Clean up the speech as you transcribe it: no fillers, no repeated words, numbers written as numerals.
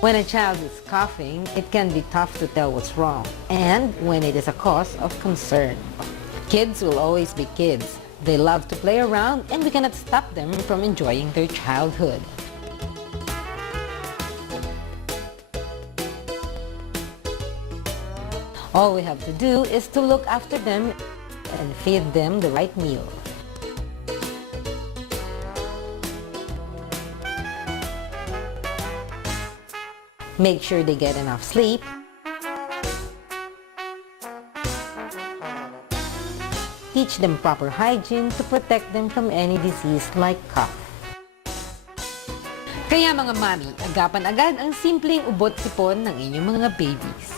When a child is coughing, it can be tough to tell what's wrong, and when it is a cause of concern. Kids will always be kids. They love to play around, and we cannot stop them from enjoying their childhood. All we have to do is to look after them and feed them the right meal. Make sure they get enough sleep. Teach them proper hygiene to protect them from any disease like cough. Kaya mga mami, agapan agad ang simpleng ubot-sipon ng inyong mga babies.